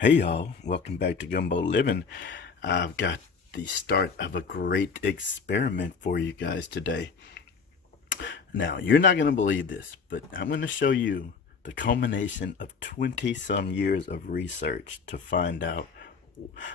Hey y'all, welcome back to Gumbo Living. I've got the start of a great experiment for you guys today. Now, you're not going to believe this, but I'm going to show you the culmination of 20 some years of research to find out.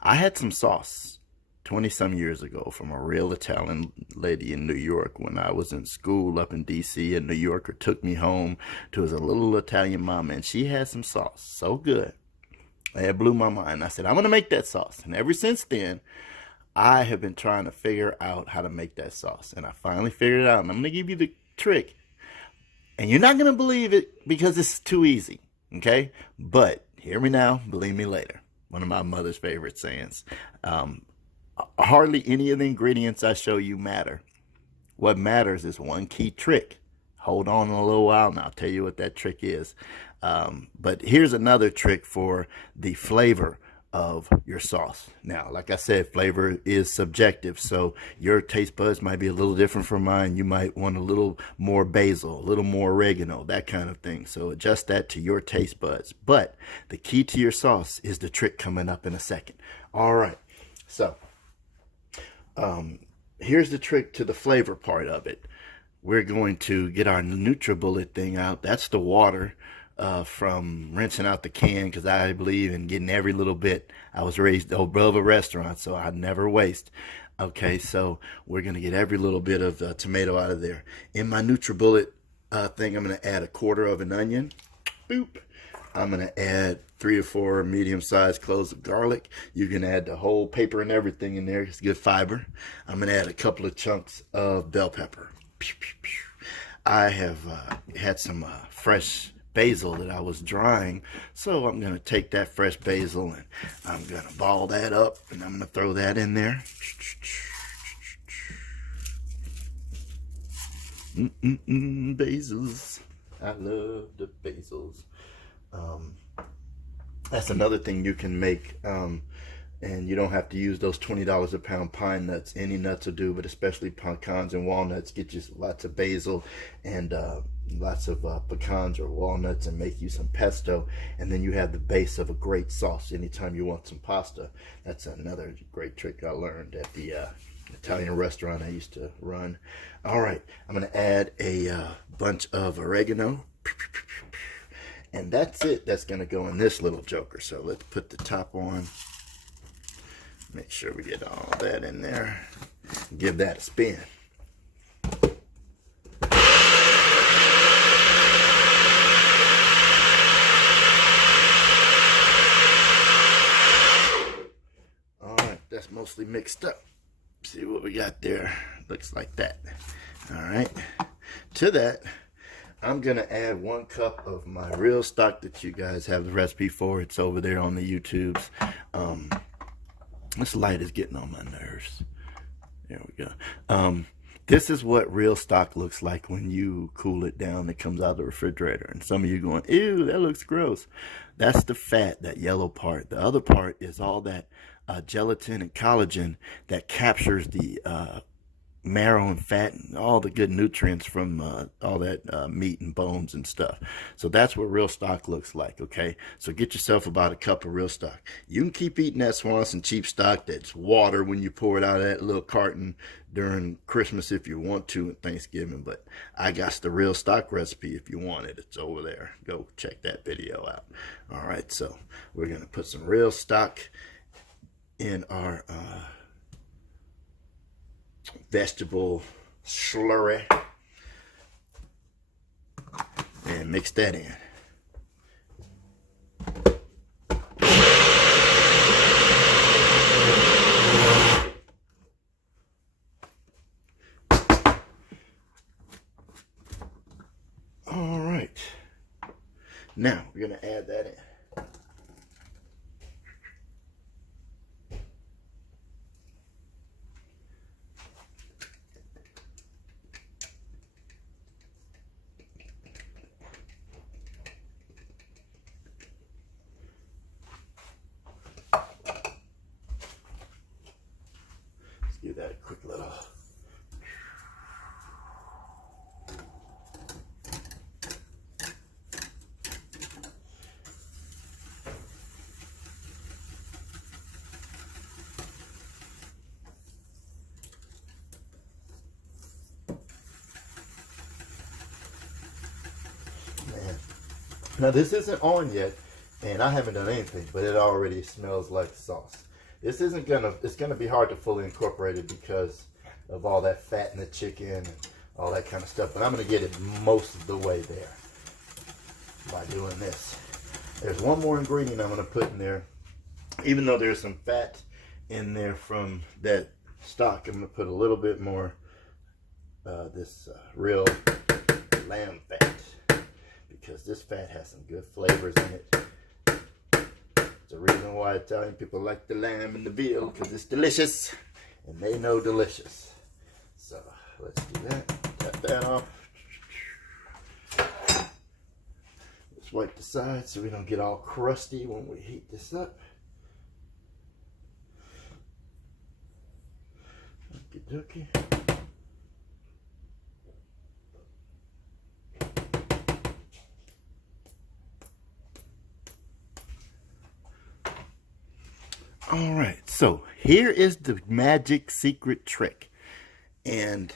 I had some sauce 20 some years ago from a real Italian lady in New York when I was in school up in DC. A New Yorker took me home to his little Italian mama, and she had some sauce so good. It blew my mind. I said, I'm going to make that sauce. And ever since then, I have been trying to figure out how to make that sauce. And I finally figured it out. And I'm going to give you the trick. And you're not going to believe it because it's too easy. Okay? But hear me now, believe me later. One of my mother's favorite sayings. Hardly any of the ingredients I show you matter. What matters is one key trick. Hold on a little while and I'll tell you what that trick is. But here's another trick for the flavor of your sauce. Now, like I said, flavor is subjective, so your taste buds might be a little different from mine. You might want a little more basil, a little more oregano, that kind of thing. So adjust that to your taste buds. But the key to your sauce is the trick coming up in a second. All right, so here's the trick to the flavor part of it. We're going to get our NutriBullet thing out. That's the water from rinsing out the can, because I believe in getting every little bit. I was raised above a restaurant, so I never waste. Okay, so we're going to get every little bit of tomato out of there. In my NutriBullet thing, I'm going to add 1/4 of an onion. Boop. I'm going to add 3 or 4 medium-sized cloves of garlic. You can add the whole paper and everything in there. It's good fiber. I'm going to add a couple of chunks of bell pepper. I have had some fresh basil that I was drying, so I'm going to take that fresh basil and I'm going to ball that up and I'm going to throw that in there. Basils. I love the basils. That's another thing you can make, and you don't have to use those $20 a pound pine nuts. Any nuts will do, but especially pecans and walnuts. Get you lots of basil and lots of pecans or walnuts and make you some pesto. And then you have the base of a great sauce anytime you want some pasta. That's another great trick I learned at the Italian restaurant I used to run. All right, I'm going to add a bunch of oregano. And that's it. That's going to go in this little joker. So let's put the top on. Make sure we get all that in there. Give that a spin. All right, that's mostly mixed up. See what we got there. Looks like that. All right. To that, I'm going to add 1 cup of my real stock that you guys have the recipe for. It's over there on the YouTubes. This light is getting on my nerves. There we go. This is what real stock looks like when you cool it down. It comes out of the refrigerator. And some of you going, ew, that looks gross. That's the fat, that yellow part. The other part is all that gelatin and collagen that captures the marrow and fat and all the good nutrients from all that meat and bones and stuff. So that's what real stock looks like. Okay, so get yourself about 1 cup of real stock. You can keep eating that Swanson cheap stock that's water when you pour it out of that little carton during Christmas if you want to, and Thanksgiving, but I got the real stock recipe if you want it. It's over there. Go check that video out. All right, so we're gonna put some real stock in our vegetable slurry and mix that in. All right, now we're going to add that in. Give that a quick little. Now this isn't on yet, and I haven't done anything, but it already smells like sauce. This isn't gonna, it's gonna be hard to fully incorporate it because of all that fat in the chicken and all that kind of stuff, but I'm gonna get it most of the way there by doing this. There's one more ingredient I'm gonna put in there. Even though there's some fat in there from that stock, I'm gonna put a little bit more this real lamb fat, because this fat has some good flavors in it. It's the reason why Italian people like the lamb and the veal, because it's delicious, and they know delicious. So let's do that. Tap that off. Let's wipe the sides so we don't get all crusty when we heat this up. Okie dokie. All right, so here is the magic secret trick. And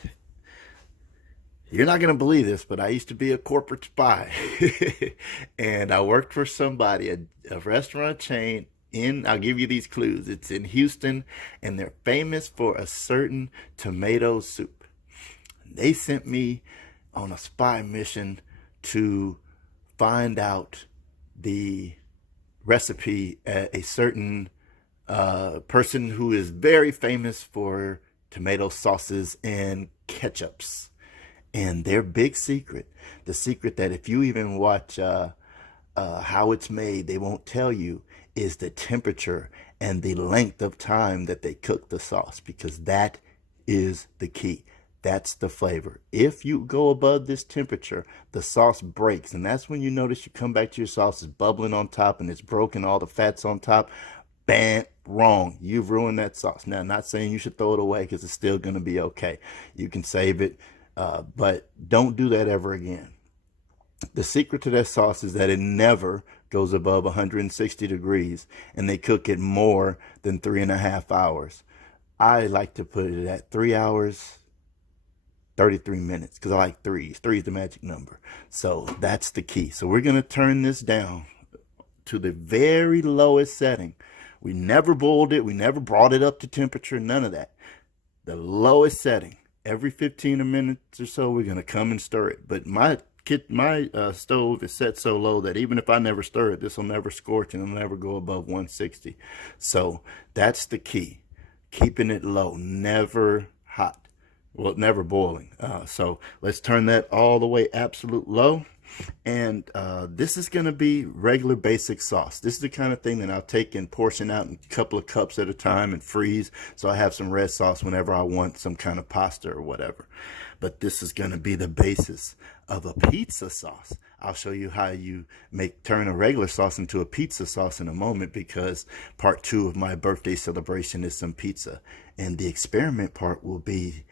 you're not going to believe this, but I used to be a corporate spy. And I worked for somebody, a restaurant chain in, I'll give you these clues. It's in Houston, and they're famous for a certain tomato soup. They sent me on a spy mission to find out the recipe at a certain person who is very famous for tomato sauces and ketchups. And their big secret, the secret that if you even watch how it's made, they won't tell you, is the temperature and the length of time that they cook the sauce, because that is the key. That's the flavor. If you go above this temperature, the sauce breaks. And that's when you notice you come back to your sauce, it's bubbling on top and it's broken, all the fat's on top. Bam, wrong. You've ruined that sauce. Now, I'm not saying you should throw it away, because it's still going to be okay. You can save it, but don't do that ever again. The secret to that sauce is that it never goes above 160 degrees, and they cook it more than 3.5 hours. I like to put it at 3 hours, 33 minutes, because I like threes. 3 is the magic number. So that's the key. So we're going to turn this down to the very lowest setting. We never boiled it. We never brought it up to temperature. None of that. The lowest setting. Every 15 minutes or so, we're going to come and stir it. But my stove is set so low that even if I never stir it, this will never scorch and it'll never go above 160. So that's the key. Keeping it low, never hot. Well, never boiling. So let's turn that all the way absolute low. And this is going to be regular basic sauce. This is the kind of thing that I'll take and portion out in a couple of cups at a time and freeze, so I have some red sauce whenever I want some kind of pasta or whatever. But this is going to be the basis of a pizza sauce. I'll show you how you turn a regular sauce into a pizza sauce in a moment, because part 2 of my birthday celebration is some pizza. And the experiment part will be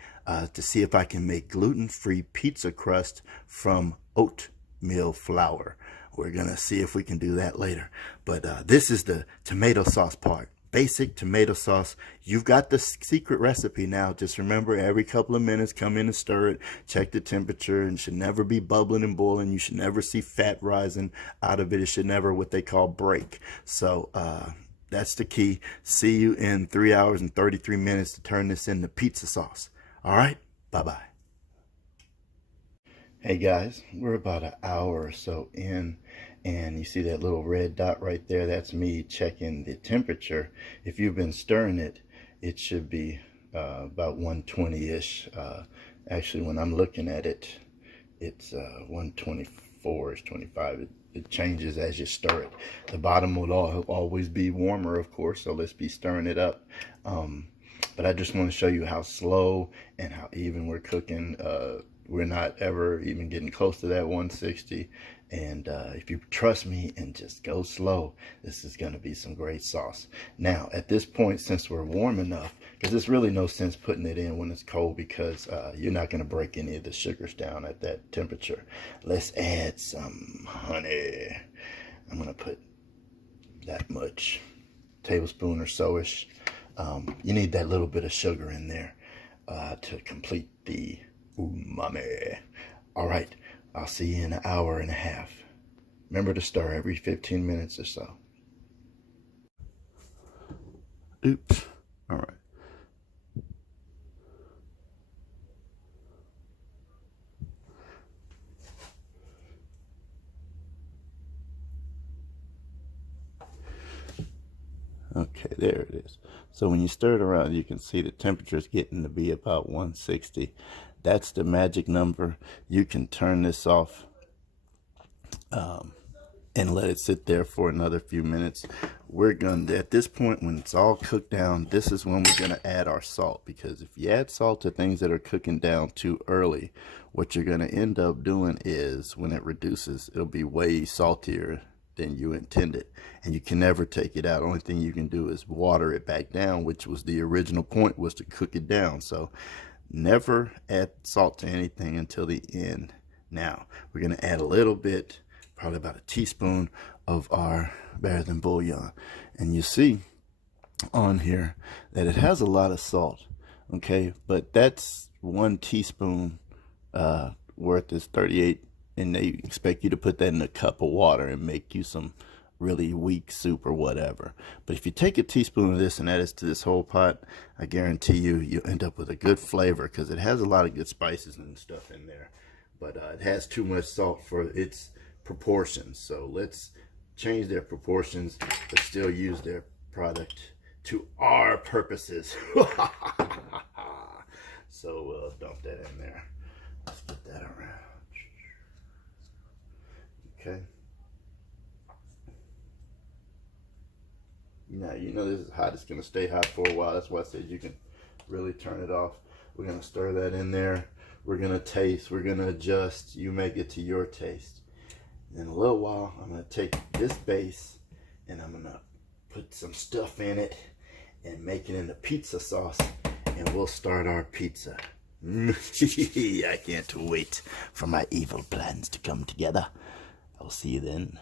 to see if I can make gluten-free pizza crust from oatmeal flour. We're gonna see if we can do that later. But this is the tomato sauce part. Basic tomato sauce. You've got the secret recipe now. Just remember, every couple of minutes, come in and stir it. Check the temperature, and it should never be bubbling and boiling. You should never see fat rising out of it. It should never, what they call, break. So that's the key. See you in 3 hours and 33 minutes to turn this into pizza sauce. All right, bye-bye. Hey guys, we're about an hour or so in, and you see that little red dot right there? That's me checking the temperature. If you've been stirring it, it should be about 120-ish. Actually, when I'm looking at it, it's 124-ish, 25. It changes as you stir it. The bottom will always be warmer, of course, so let's be stirring it up. But I just want to show you how slow and how even we're cooking. We're not ever even getting close to that 160. And if you trust me and just go slow, this is going to be some great sauce. Now, at this point, since we're warm enough, because there's really no sense putting it in when it's cold, because you're not going to break any of the sugars down at that temperature. Let's add some honey. I'm going to put that much, tablespoon or so-ish. You need that little bit of sugar in there to complete the umami. All right, I'll see you in an hour and a half. Remember to stir every 15 minutes or so. Oops. All right. Okay, there it is. So when you stir it around, you can see the temperature is getting to be about 160. That's the magic number. You can turn this off and let it sit there for another few minutes. We're going to, at this point, when it's all cooked down, this is when we're going to add our salt. Because if you add salt to things that are cooking down too early, what you're going to end up doing is, when it reduces, it'll be way saltier than you intended, and you can never take it out. Only thing you can do is water it back down, which was the original point, was to cook it down. So never add salt to anything until the end. Now we're going to add a little bit, probably about a teaspoon of our better than bouillon, and you see on here that it has a lot of salt. Okay, but that's 1 teaspoon worth is 38, and they expect you to put that in a cup of water and make you some really weak soup or whatever. But if you take a teaspoon of this and add it to this whole pot, I guarantee you'll end up with a good flavor, because it has a lot of good spices and stuff in there. But it has too much salt for its proportions. So let's change their proportions, but still use their product to our purposes. So we'll dump that in there. Let's get that around. Okay. Now, you know this is hot. It's going to stay hot for a while. That's why I said you can really turn it off. We're going to stir that in there. We're going to taste. We're going to adjust. You make it to your taste. In a little while, I'm going to take this base and I'm going to put some stuff in it and make it into pizza sauce, and we'll start our pizza. I can't wait for my evil plans to come together. I'll see you then.